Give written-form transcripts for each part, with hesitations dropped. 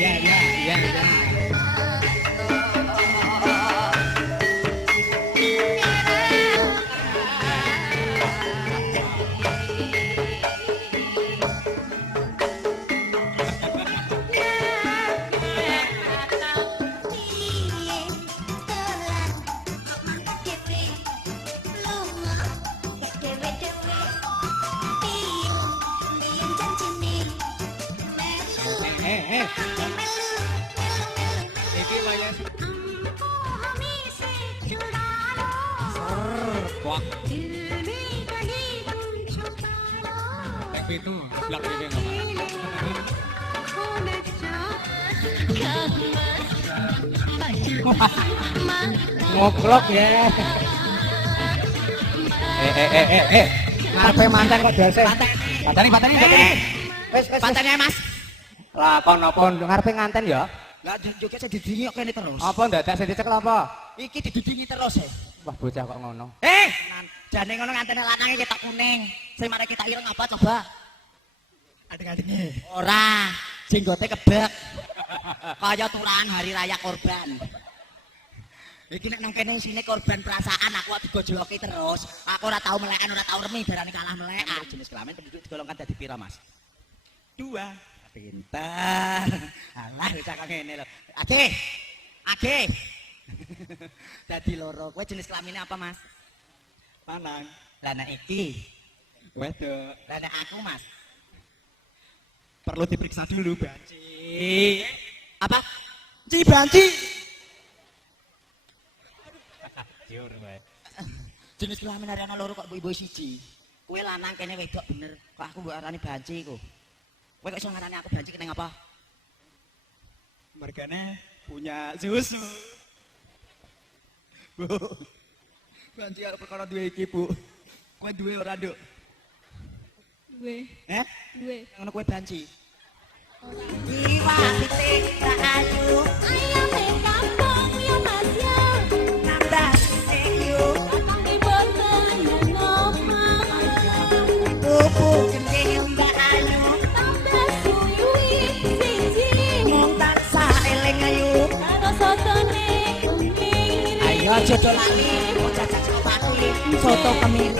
Iya, iya, iya. Eh. Iki wayah wah. Tapi itu blak ini ngobrol ya. Ngarepe mantan kok dase. Patani. Wes. Patane Mas. Lah kon apa ngarepe nganten ya? Lah joget saya didingi kok kene terus. Apa ndadak sing dicekel apa? Iki didingi terus e. Wah bocah kok ngono. Jane ngono ngantene lanange ketok kuning. Sing mari kita ireng apa coba? Adeng-adenge. Ora, jenggote kebek. Kaya turahan hari raya korban. Iki nek nang kene sine korban perasaan aku digojloki terus. Aku ora tau melekan, ora tau remi barane kalah melekan. Jenis kelamin penduduk digolongkan dadi pira, Mas? 2. Pintar. Alah cakak ngene lho. Age. Dadi loro. Kowe jenis kelaminnya apa, Mas? Lanang. Lah nek iki wedok. Lah nek aku, Mas. Perlu diperiksa dulu, banci. Apa? Banci. Jur wae. Jenis kelamin ada ana loro kok ibu siji. Kowe lanang kene wedok bener. Kok aku mbok arani banci kok. Kowe kok iso ngarani aku banci keneng apa? Mergane punya susu. Bu. Banci arep perkara duwe iki, Bu. Kowe duwe ora, Nduk? Duwe. Duwe. Ngono kowe banci. Jiwa titik tak ayu. Ayam ning kampung yo Mas yo. Nambah ayu. Kakang diboten ngomong. Pupuk gendeng mbak ayu. Tambah suyui siji. Mung tansah eling ayu. Karo sotone kuning. Ayo jodoh lali. Jajak sepatu soto kemiri.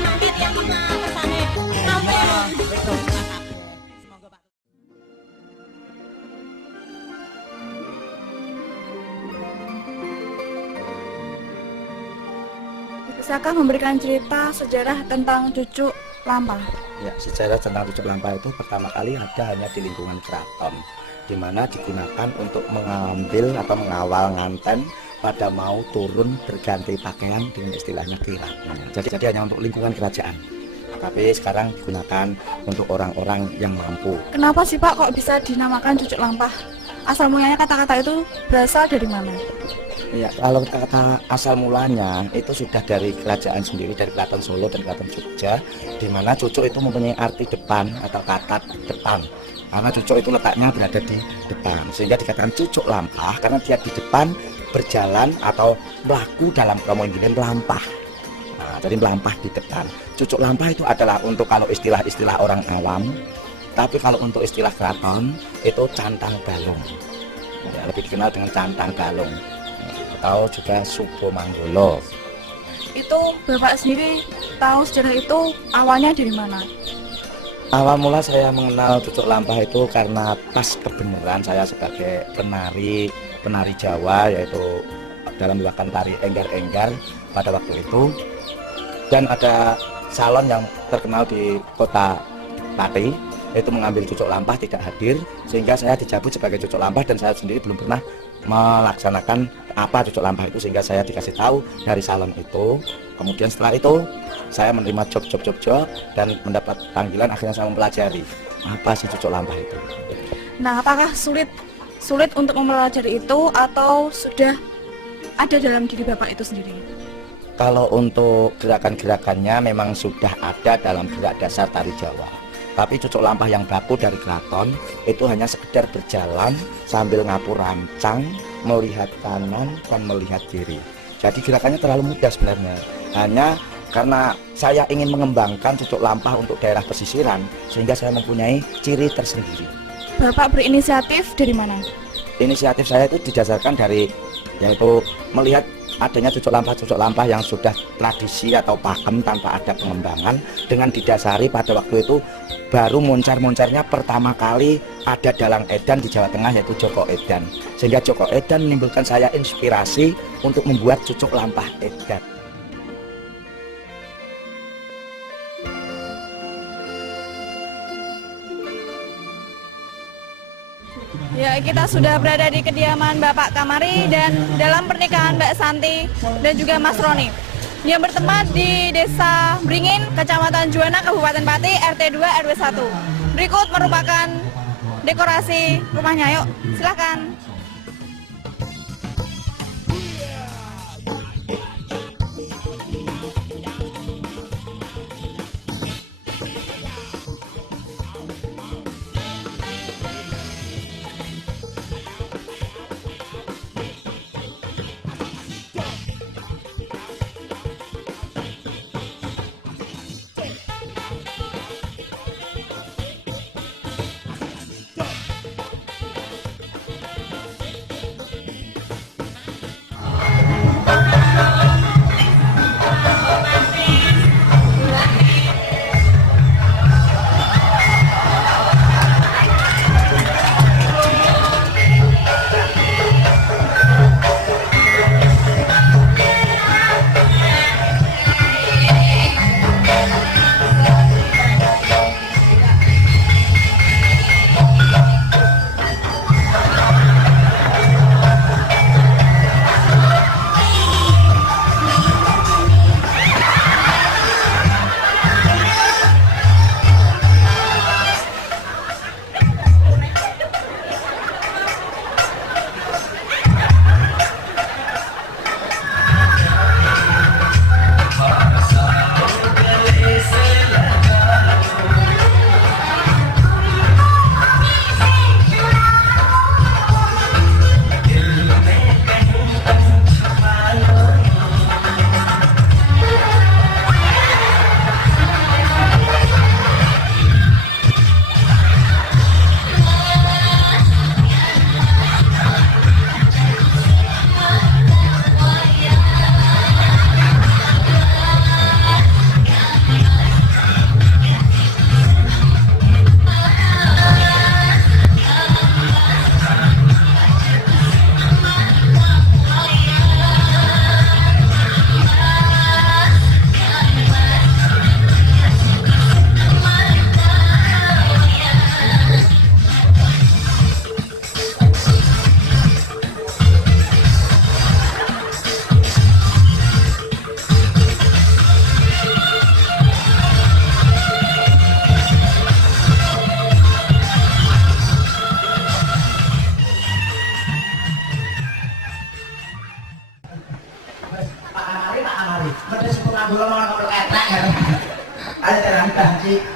Mangkit yang kesane. Ampun. Semoga Pak. Bisakah memberikan cerita sejarah tentang cucuk lampah? Ya, sejarah tentang cucuk lampah itu pertama kali ada hanya di lingkungan keraton, di mana digunakan untuk mengambil atau mengawal nganten pada mau turun berganti pakaian dengan istilahnya kirap. Jadi hanya untuk lingkungan kerajaan. Tapi sekarang digunakan untuk orang-orang yang mampu. Kenapa sih Pak kok bisa dinamakan cucuk lampah? Asal mulanya kata-kata itu berasal dari mana? Ya, kalau kata asal mulanya itu sudah dari kerajaan sendiri, dari Keraton Solo dan Keraton Jogja, di mana cucuk itu mempunyai arti depan atau kata depan. Karena cucuk itu letaknya berada di depan, sehingga dikatakan cucuk lampah karena dia di depan berjalan atau melaku dalam kemungkinan melampah. Nah, jadi melampah di depan. Cucuk lampah itu adalah untuk kalau istilah-istilah orang awam, tapi kalau untuk istilah keraton itu cantang balung. Ya, lebih dikenal dengan cantang balung. Atau juga Subo Manggolo. Itu Bapak sendiri tahu sejarah itu awalnya dari mana? Awal mula saya mengenal cucuk lampah itu karena pas kebenaran saya sebagai penari Jawa, yaitu dalam melakukan tari enggar-enggar pada waktu itu, dan ada salon yang terkenal di kota Pati itu mengambil cucuk lampah tidak hadir, sehingga saya dicabut sebagai cucuk lampah dan saya sendiri belum pernah melaksanakan apa cucuk lampah itu, sehingga saya dikasih tahu dari salon itu. Kemudian setelah itu saya menerima job dan mendapat panggilan, akhirnya saya mempelajari apa sih cucuk lampah itu. Nah, apakah sulit untuk mempelajari itu atau sudah ada dalam diri Bapak itu sendiri? Kalau untuk gerakan-gerakannya memang sudah ada dalam gerak dasar tari Jawa. Tapi cucuk lampah yang baku dari keraton itu hanya sekedar berjalan sambil ngapur rancang, melihat kanan dan melihat kiri. Jadi gerakannya terlalu mudah sebenarnya. Hanya karena saya ingin mengembangkan cucuk lampah untuk daerah pesisiran, sehingga saya mempunyai ciri tersendiri. Bapak berinisiatif dari mana? Inisiatif saya itu didasarkan dari yaitu melihat adanya cucuk lampah yang sudah tradisi atau pakem tanpa ada pengembangan, dengan didasari pada waktu itu baru moncar-moncarnya pertama kali ada dalang edan di Jawa Tengah, yaitu Joko Edan, sehingga Joko Edan menimbulkan saya inspirasi untuk membuat cucuk lampah edan. Ya, kita sudah berada di kediaman Bapak Kamari dan dalam pernikahan Mbak Santi dan juga Mas Roni yang bertempat di Desa Bringin, Kecamatan Juwana, Kabupaten Pati, RT 2 RW 1. Berikut merupakan dekorasi rumahnya. Yuk, silakan.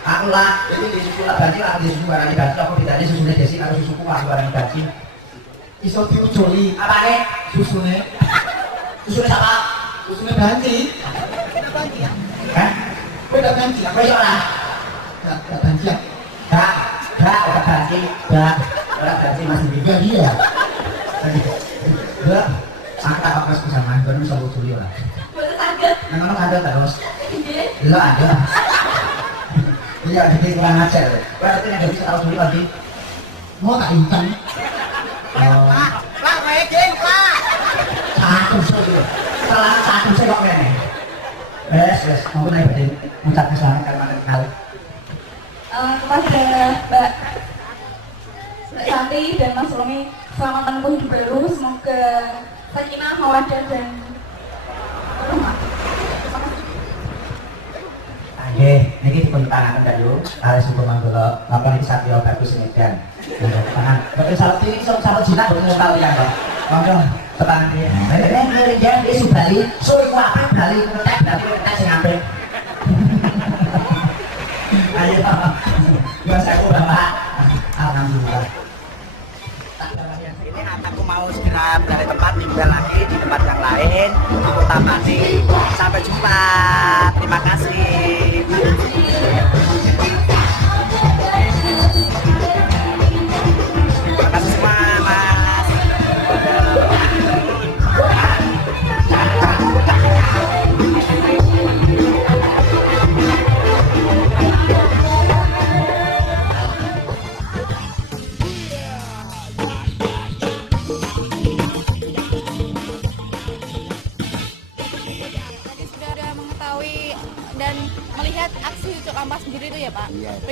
Aku lah, jadi di susu lah banci, aku di susu barang banci, aku tidak di susunya desi, kalau susuku masih barang banci. Iso diujoli, apa nih? Susunya, susunya siapa? Susunya banci. Banci ya? Hah? Gue udah banci, apa iso lah? Gak banci ya? Gak, udah banci, udah banci masih juga dia. Gak, aku tak apa kesamaan, gue bisa ujoli lah. Memang ada terus. Lo ada. Iya, jadi kurang ajar. Berarti yang bisa tahu sendiri lagi. Mau tak intan? Pak, meeting, Pak. Satu sih. Salah satu sih kok ini. Wes, mau naik batin. Ucap selamat karena kali. Kepada Mbak Santi dan Mas Romi, selamat menempuh hidup baru. Semoga sakinah, mawaddah dan rahmah. Nggih, niki dipun tangan Dayu, kali suku Manggolo, napa niki Satya Bagus Medan. Tangan, betul salah ini sama jinak betul kalian kok. Monggo tetangan iki. Nek ya isu Bali, suwe ku apik Bali ngetek berarti ngetek sing apik. Ayo. Ya saya Bapak. Alhamdulillah. Ini aku mau segera dari tempat tinggal lagi di tempat yang lain di Kota Pati. Sampai jumpa. Terima kasih.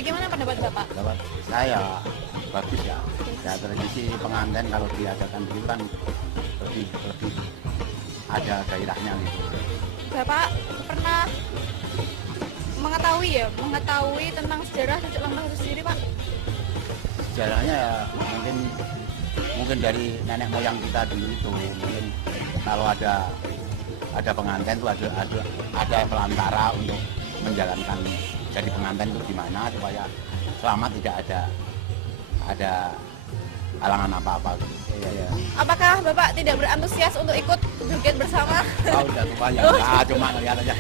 Bagaimana pendapat Bapak? Dapat saya bagus ya. Ya tradisi pengantin kalau diadakan begitu kan lebih ada gairahnya gitu. Bapak pernah mengetahui tentang sejarah cucuk lampah itu sendiri, Pak? Sejarahnya ya mungkin dari nenek moyang kita dulu itu mungkin kalau ada pengantin itu ada pelantara untuk menjalankan jadi pengantin itu gimana supaya selamat, tidak ada halangan apa-apa gitu. Ya. Apakah Bapak tidak berantusias untuk ikut joget bersama? Oh, udah lumayan. Nah, cuma lihat aja.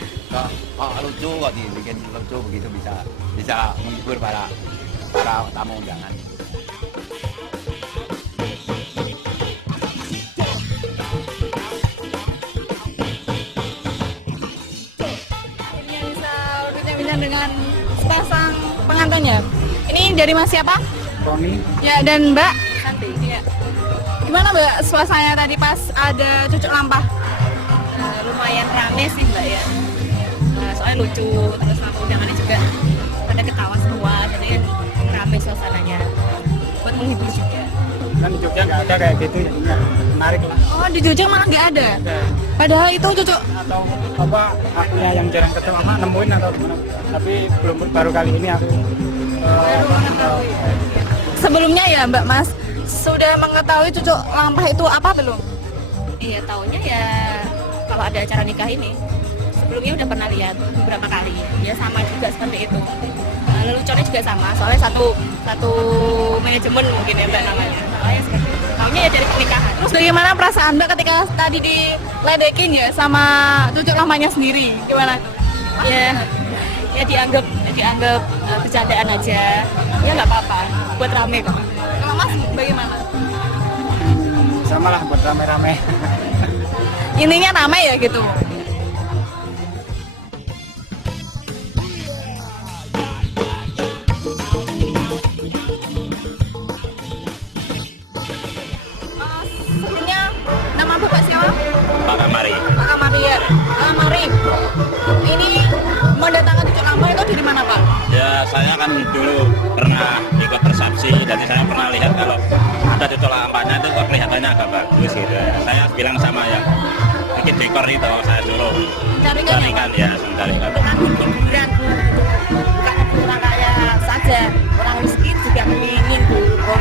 Kok lucu kok dibikin lucu begitu bisa menghibur para tamu undangan. Akhirnya bisa berbincang-bincang dengan sepasang pengantin ya. Ini dari Mas siapa? Tony. Ya, dan Mbak Santi. Ya. Gimana Mbak suasananya tadi pas ada cucuk lampah? Lumayan rame sih Mbak ya. Soalnya lucu, terus lampu undangannya juga pada ketawa semua, jadi kan rame suasananya. Buat menghibur juga. Kan di Jogja nggak ada kayak gitu, jadinya menarik lah. Oh, di Jogja malah nggak ada. Padahal itu cucuk. Atau apa? Aku ya yang jarang ketemu sama nemuin atau gimana? Tapi belum baru kali ini aku. Sebelumnya ya Mbak Mas, sudah mengetahui cucuk lampah itu apa belum? Iya, taunya ya kalau ada acara nikah ini. Sebelumnya udah pernah lihat beberapa kali. Ya sama juga seperti itu. Leluconnya juga sama, soalnya satu manajemen mungkin ya Mbak namanya. Soalnya seperti itu. Taunya ya dari pernikahan. Terus bagaimana perasaan Mbak ketika tadi diledekin ya sama cucuk lampahnya sendiri? Gimana tuh? Ya dianggap bercandaan aja. Ya nggak apa-apa, buat rame kok. Kalau Mas bagaimana? Sama lah buat rame-rame. Intinya ramai ya gitu. Sebelumnya nama Bapak siapa? Pak Kamari. Pak Kamari ya. Pak Kamari. Ini mendatangkan cucuk lampah itu dari mana Pak? Ya saya kan dulu pernah ikut persepsi dan saya pernah lihat kalau ada cucuk lampahnya itu kok kelihatannya agak bagus gitu. Saya bilang sama yang bikin dekor itu, saya suruh carikan ya, carikan. Dengan hiburan, bukan orang kaya saja, orang miskin juga ingin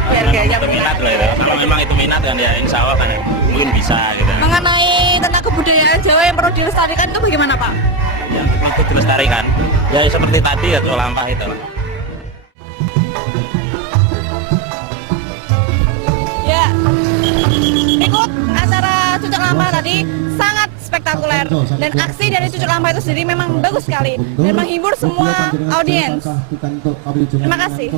biar gaya Minat loh itu. Kalau memang itu minat kan ya insya Allah kan mungkin bisa gitu. Mengenai tentang kebudayaan Jawa yang perlu dilestarikan itu bagaimana Pak? Ya itu dilestarikan. Ya seperti tadi ya cucuk lampah itu. Ya, ikut acara cucuk lampah tadi sangat spektakuler dan aksi dari cucuk lampah itu sendiri memang bagus sekali dan menghibur semua audiens. Terima kasih.